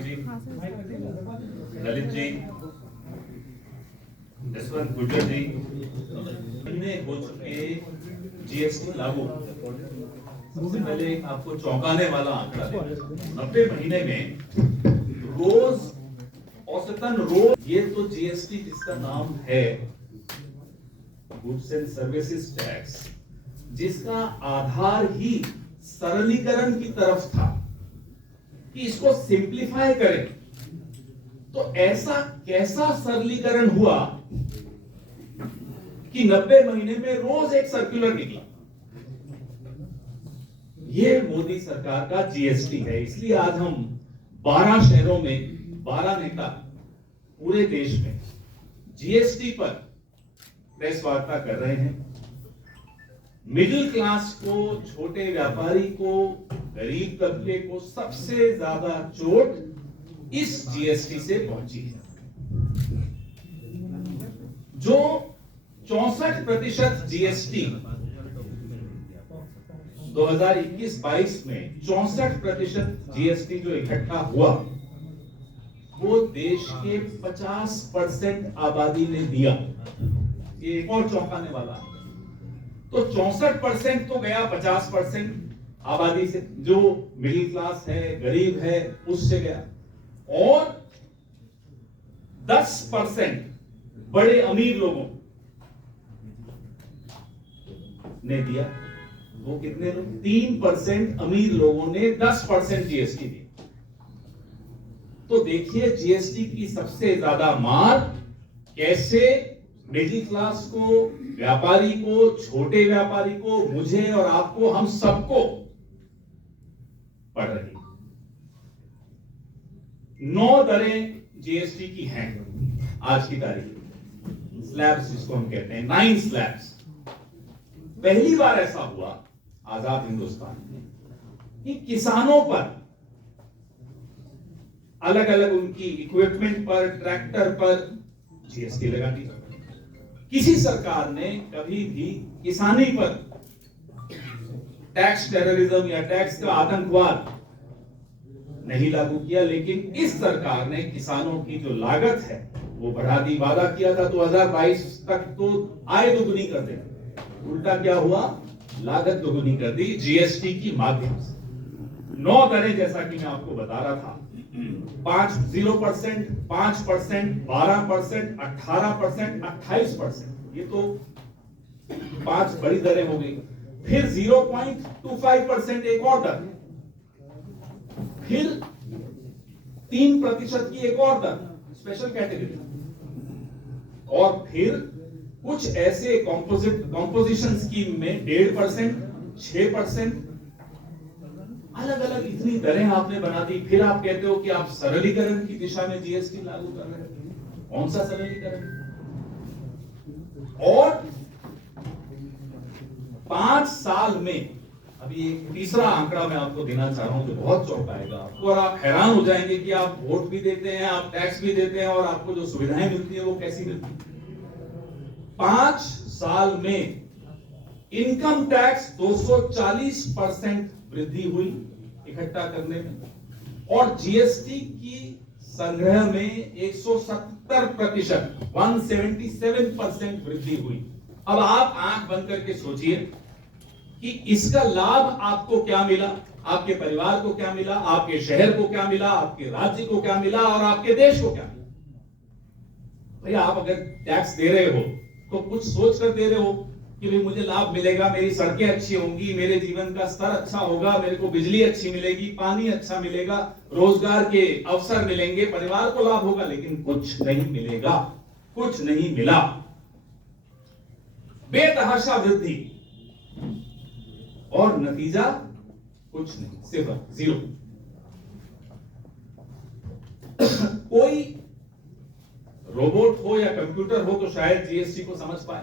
जी, ललित जी, जसवंत गुर्जर जी, महीने हो चुके जीएसटी लागू। सबसे पहले आपको चौंकाने वाला आंकड़ा 90 महीने में रोज औसतन रोज, ये तो जीएसटी जिसका नाम है गुड्स एंड सर्विसेज टैक्स, जिसका आधार ही सरलीकरण की तरफ था कि इसको सिंप्लीफाई करें, तो ऐसा कैसा सरलीकरण हुआ कि 90 महीने में रोज एक सर्कुलर निकला। ये मोदी सरकार का जीएसटी है। इसलिए आज हम 12 शहरों में 12 नेता पूरे देश में जीएसटी पर प्रेस वार्ता कर रहे हैं। मिडिल क्लास को, छोटे व्यापारी को, गरीब तबके को सबसे ज्यादा चोट इस जीएसटी से पहुंची है। जो 64% जीएसटी 2021-22 में 64% जीएसटी जो इकट्ठा हुआ, वो देश के 50% आबादी ने दिया। ये एक और चौंकाने वाला है। तो 64% तो गया 50% आबादी से, जो मिडिल क्लास है, गरीब है, उससे गया, और 10% बड़े अमीर लोगों ने दिया। वो कितने लोग? 3% अमीर लोगों ने 10% जीएसटी दी। तो देखिए जीएसटी की सबसे ज्यादा मार कैसे मिडिल क्लास को, व्यापारी को, छोटे व्यापारी को, मुझे और आपको, हम सबको पड़ रही। 9 दरें जीएसटी की हैं आज की तारीख। स्लैब्स जिसको हम कहते हैं, 9 स्लैब्स। पहली बार ऐसा हुआ आजाद हिंदुस्तान में कि किसानों पर अलग अलग उनकी इक्विपमेंट पर, ट्रैक्टर पर जीएसटी लगा दी। किसी सरकार ने कभी भी किसानी पर टैक्स टेररिज्म या टैक्स का आतंकवाद नहीं लागू किया, लेकिन इस सरकार ने किसानों की जो लागत है वो बढ़ा दी। वादा किया था 2022 तक तो आय दोगुनी कर देगा, उल्टा क्या हुआ? लागत दोगुनी कर दी जीएसटी की माध्यम से। 9 दरें, जैसा कि मैं आपको बता रहा था, 0%, 5%, 12%, 18%, 28%, ये तो 5 बड़ी दरें हो गई। फिर 0.25% एक और दर, फिर 3% की एक और दर, स्पेशल कैटेगरी, और फिर कुछ ऐसे कॉम्पोजिशन स्कीम में 1.5%, 6%, अलग अलग इतनी दरें आपने बना दी। फिर आप कहते हो कि आप सरलीकरण की दिशा में जीएसटी लागू कर रहे हैं। कौन सा सरलीकरण? और 5 साल में, अभी एक तीसरा आंकड़ा मैं आपको देना चाह रहा हूं जो बहुत चौंकाएगा आपको, और आप हैरान हो जाएंगे कि आप वोट भी देते हैं, आप टैक्स भी देते हैं, और आपको जो सुविधाएं मिलती है वो कैसी मिलती है। 5 साल में इनकम टैक्स 240% वृद्धि हुई इकट्ठा करने में, और जीएसटी की संग्रह में 170%, 177% वृद्धि हुई। अब आप आंख बंद करके सोचिए कि इसका लाभ आपको क्या मिला, आपके परिवार को क्या मिला, आपके शहर को क्या मिला, आपके राज्य को क्या मिला, और आपके देश को क्या मिला। भैया, आप अगर टैक्स दे रहे हो तो कुछ सोच कर दे रहे हो कि भाई मुझे लाभ मिलेगा, मेरी सड़कें अच्छी होंगी, मेरे जीवन का स्तर अच्छा होगा, मेरे को बिजली अच्छी मिलेगी, पानी अच्छा मिलेगा, रोजगार के अवसर मिलेंगे, परिवार को लाभ होगा, लेकिन कुछ नहीं मिलेगा, कुछ नहीं मिला। बेतहाशा वृद्धि, और नतीजा कुछ नहीं, सिर्फ 0। कोई रोबोट हो या कंप्यूटर हो तो शायद जीएसटी को समझ पाए।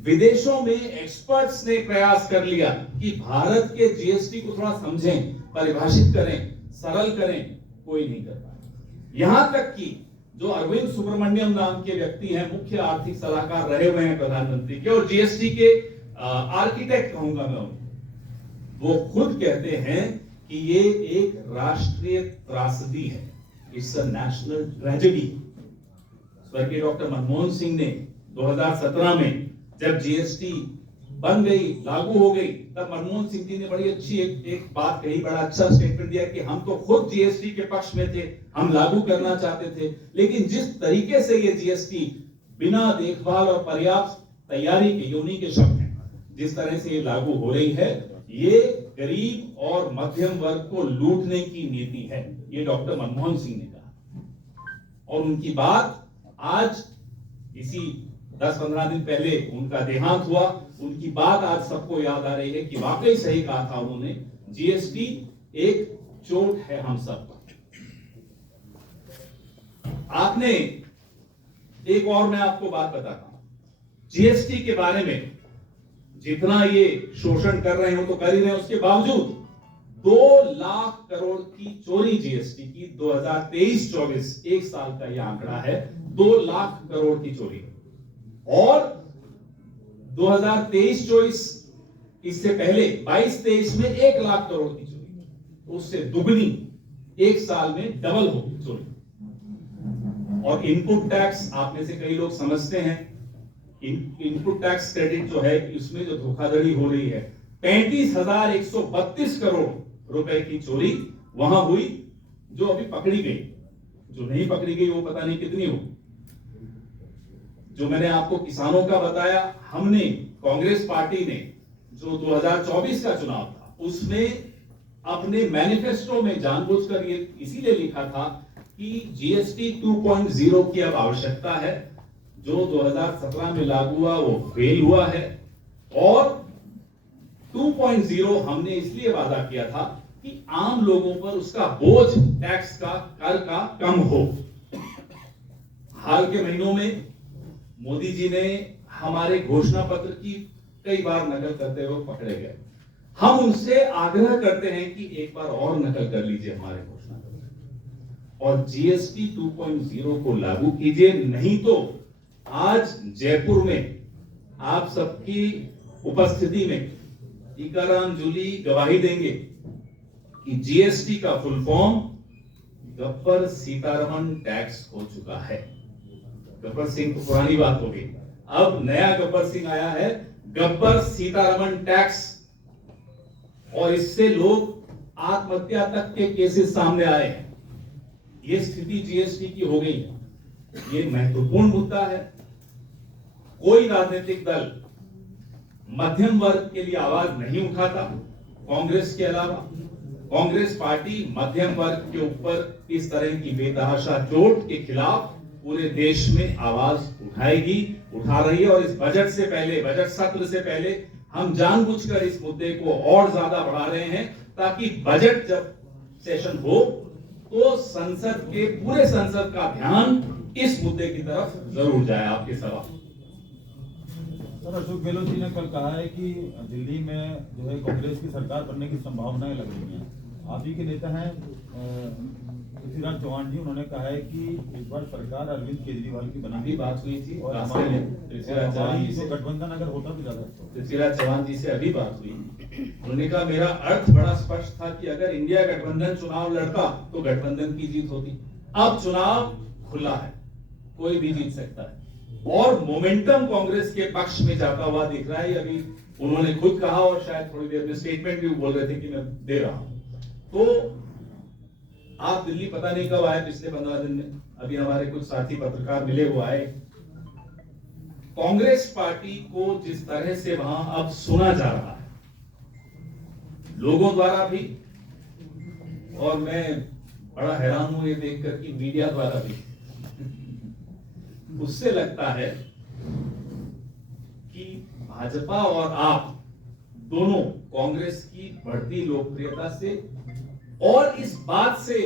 विदेशों में एक्सपर्ट्स ने प्रयास कर लिया कि भारत के जीएसटी को थोड़ा समझें, परिभाषित करें, सरल करें, कोई नहीं कर पाया। यहां तक कि जो अरविंद सुब्रमण्यम नाम के व्यक्ति हैं, मुख्य आर्थिक सलाहकार रहे हुए हैं प्रधानमंत्री के, और जीएसटी के आर्किटेक्ट कहूंगा मैं उनको, वो खुद कहते हैं कि ये एक राष्ट्रीय त्रासदी है, इट्स अ नेशनल ट्रेजेडी। स्वर्गीय डॉक्टर मनमोहन सिंह ने 2017 में जब जीएसटी बन गई, लागू हो गई, तब मनमोहन सिंह जी ने बड़ी अच्छी एक बात कही, बड़ा अच्छा स्टेटमेंट दिया कि हम तो खुद जीएसटी के पक्ष में थे, हम लागू करना चाहते थे, लेकिन जिस तरीके से ये जीएसटी बिना देखभाल और पर्याप्त तैयारी के, योनी के शब्द हैं, जिस तरह से ये लागू हो रही है, ये गरीब और मध्यम वर्ग को लूटने की नीति है, ये डॉक्टर मनमोहन सिंह ने कहा। और उनकी बात आज इसी 10-15 दिन पहले उनका देहांत हुआ, उनकी बात आज सबको याद आ रही है कि वाकई सही कहा था उन्होंने, जीएसटी एक चोट है हम सब पर। आपने एक और मैं आपको बात बताता हूं, जीएसटी के बारे में जितना ये शोषण कर रहे हो तो कर ही रहे हैं, उसके बावजूद 2 लाख करोड़ की चोरी जीएसटी की 2023-24 एक साल का यह आंकड़ा है, 2 लाख करोड़ की चोरी। और 2023-24 इससे पहले 22-23 में 1 लाख करोड़ की चोरी, तो उससे दुगनी एक साल में डबल हो चोरी। और इनपुट टैक्स, आप में से कई लोग समझते हैं, इनपुट टैक्स क्रेडिट जो है, इसमें जो धोखाधड़ी हो रही है, 35,132 करोड़ रुपए की चोरी वहां हुई, जो अभी पकड़ी गई। जो नहीं पकड़ी गई वो पता नहीं कितनी हो। जो मैंने आपको किसानों का बताया, हमने, कांग्रेस पार्टी ने जो 2024 का चुनाव था, उसमें अपने मैनिफेस्टो में जानबूझकर ये इसीलिए लिखा था कि जीएसटी 2.0 की अब आवश्यकता है। जो 2017 में लागू हुआ वो फेल हुआ है, और 2.0 हमने इसलिए वादा किया था कि आम लोगों पर उसका बोझ, टैक्स का, कर का कम हो। हाल के महीनों में मोदी जी ने हमारे घोषणा पत्र की कई बार नकल करते हुए पकड़े गए। हम उनसे आग्रह करते हैं कि एक बार और नकल कर लीजिए हमारे घोषणा पत्र और जीएसटी 2.0 को लागू कीजिए, नहीं तो आज जयपुर में आप सबकी उपस्थिति में टीकाराम जूली गवाही देंगे कि जीएसटी का full form Gabbar Sitharaman tax हो चुका है। गब्बर सिंह तो पुरानी बात हो गई, अब नया गब्बर सिंह आया है, गब्बर सीतारमण टैक्स। और इससे लोग आत्महत्या तक के केसेस सामने आए हैं। ये स्थिति जीएसटी की हो गई है। ये महत्वपूर्ण मुद्दा है। कोई राजनीतिक दल मध्यम वर्ग के लिए आवाज नहीं उठाता, कांग्रेस के अलावा। कांग्रेस पार्टी मध्यम वर्ग के ऊपर इस तरह की बेतहाशा चोट के खिलाफ पूरे देश में आवाज उठाएगी, उठा रही है। और इस बजट से पहले, बजट सत्र से पहले हम जानबूझकर इस मुद्दे को और ज्यादा बढ़ा रहे हैं, ताकि बजट जब सेशन हो तो संसद के, पूरे संसद का ध्यान इस मुद्दे की तरफ जरूर जाए। आपके सवाल। सर, अशोक गहलोत जी ने कल कहा है कि दिल्ली में जो है कांग्रेस की सरकार बनने की संभावनाएं लग रही हैं। आप ही के नेता हैं पृथ्वीराज चौहान जी, उन्होंने कहा है कि इस बार सरकार अरविंद केजरीवाल की बनाने की बात हुई थी और रास्ते में पृथ्वीराज चौहान जी से, गठबंधन अगर होता भी ज्यादा, पृथ्वीराज चौहान जी से अभी बात हुई। उन्होंने कहा मेरा अर्थ बड़ा स्पष्ट था कि अगर इंडिया गठबंधन चुनाव लड़ता तो गठबंधन की जीत होती। अब चुनाव खुला है, कोई भी जीत सकता है, और मोमेंटम कांग्रेस के पक्ष में जाता हुआ दिख रहा है। अभी उन्होंने खुद कहा, और शायद थोड़ी देर में स्टेटमेंट भी बोल रहे थे कि मैं दे रहा हूं। तो आप दिल्ली पता नहीं कब आए, पिछले 15 दिन में। अभी हमारे कुछ साथी पत्रकार मिले, वो आए। कांग्रेस पार्टी को जिस तरह से वहां अब सुना जा रहा है, लोगों द्वारा भी, और मैं बड़ा हैरान हूं ये देखकर कि मीडिया द्वारा भी, उससे लगता है कि भाजपा और आप दोनों कांग्रेस की बढ़ती लोकप्रियता से और इस बात से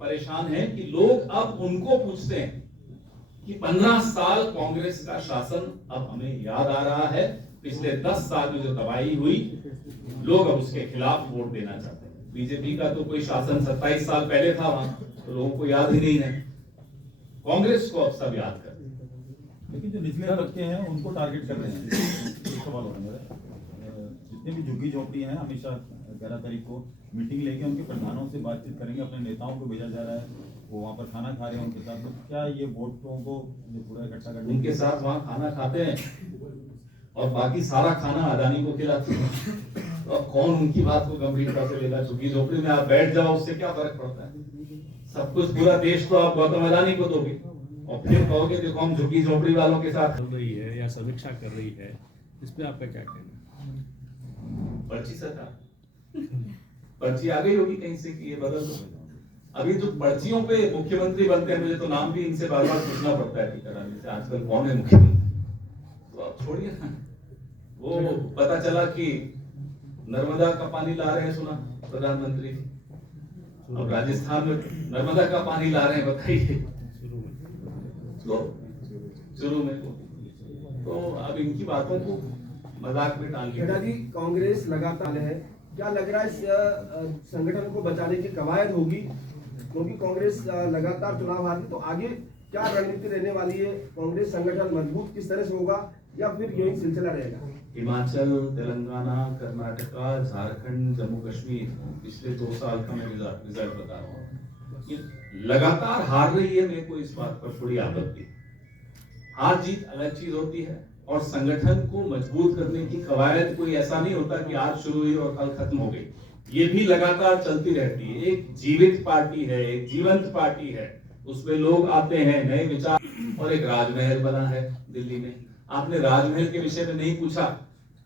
परेशान हैं कि लोग अब उनको पूछते हैं कि 15 साल कांग्रेस का शासन अब हमें याद आ रहा है। पिछले 10 साल में जो तबाही हुई, लोग अब उसके खिलाफ वोट देना चाहते हैं। बीजेपी का तो कोई शासन 27 साल पहले था वहां, तो लोगों को याद ही नहीं है। कांग्रेस को अब सब याद करते हैं। लेकिन जो निचले तबके हैं उनको टारगेट कर रहे हैं। सवाल हो रहा है जितने भी झुग्गी झोपड़ी हैं, अमित शाह 11 तारीख को मीटिंग लेके उनके प्रधानों से बातचीत करेंगे, अपने नेताओं को भेजा जा रहा है, वो वहाँ पर खाना खा रहे हैं उनके साथ। तो क्या ये वोटों को जो पूरा इकट्ठा करने उनके साथ वहाँ खाना खाते हैं और बाकी सारा खाना अदानी को खिलाते हैं, तो अब कौन उनकी बात को गंभीरता से लेगा? झुग्गी झोपड़ी में आप बैठ जाओ, उससे क्या फर्क पड़ता है? सब कुछ पूरा देश तो आप गौतम अदानी को दोगे और फिर कहोगे देखो हम झुग्गी झोपड़ी वालों के साथ। चल रही है या समीक्षा कर रही है, इस पे आपका क्या कहना है? पर्ची सरकार, पर्ची आ गई होगी कहीं से कि ये बदल दो। अभी जो पर्चियों पे मुख्यमंत्री बनते हैं, मुझे तो नाम भी इनसे बार बार पूछना पड़ता है टीकाराम से, आजकल कौन है मुख्यमंत्री? तो आप छोड़िए ना, वो पता चला कि नर्मदा का पानी ला रहे हैं, सुना प्रधानमंत्री, अब राजस्थान में नर्मदा का पानी ला रहे हैं, बताइए शुरू में। तो अब इनकी बातों को मजाक में टाल खेड़ा जी, कांग्रेस लगातार है, क्या लग रहा है इस संगठन को बचाने की कवायद होगी? क्योंकि कांग्रेस लगातार चुनाव हारी, तो आगे क्या रणनीति रहने वाली है? कांग्रेस संगठन मजबूत किस तरह से होगा या फिर यही सिलसिला रहेगा? हिमाचल, तेलंगाना, कर्नाटका, झारखंड, जम्मू कश्मीर, पिछले 2 साल का मैं रिजल्ट बता रहा हूँ, ये लगातार हार रही है। मेरे को इस बात पर थोड़ी आपत्ति। हार जीत अलग चीज होती है और संगठन को मजबूत करने की कवायद कोई ऐसा नहीं होता कि आज शुरू हुई और कल खत्म हो गई। ये भी लगातार चलती रहती है। एक जीवित पार्टी है, एक जीवंत पार्टी है, उसमें लोग आते हैं, नए विचार, और एक राजमहल बना है दिल्ली में। आपने राजमहल के विषय में नहीं पूछा,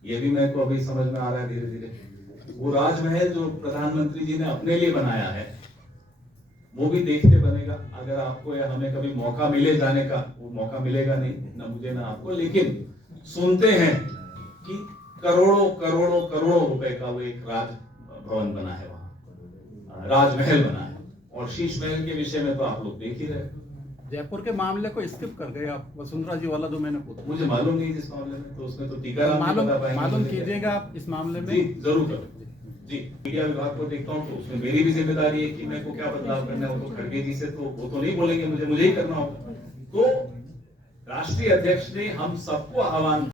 ये भी मेरे को अभी समझ में आ रहा है धीरे धीरे। वो राजमहल जो प्रधानमंत्री जी ने अपने लिए बनाया है, वो भी देखते बनेगा। अगर आपको या हमें कभी मौका मिले जाने का, वो मौका मिलेगा नहीं, ना मुझे ना आपको, लेकिन सुनते हैं कि करोड़ों करोड़ों करोड़ों रुपए का वो एक राज भवन बना है, वहां राजमहल बना है। और शीश महल के विषय में तो आप लोग देख ही रहे। जयपुर के मामले को स्किप कर गए आप, वसुंधरा जी वाला जो मैंने पूछा मुझे मालूम नहीं जिस मामले में, तो उसमें तो टीकाराम नहीं बता पाएंगे। मालूम कीजिएगा आप इस मामले में। जी जरूर करो जी। मीडिया विभाग को देखता हूँ तो उसमें मेरी भी जिम्मेदारी है कि मेरे को क्या बदलाव करना है। वो तो खड़गे जी से तो वो तो नहीं बोलेंगे, मुझे ही करना होगा। तो राष्ट्रीय अध्यक्ष ने हम सबको आह्वान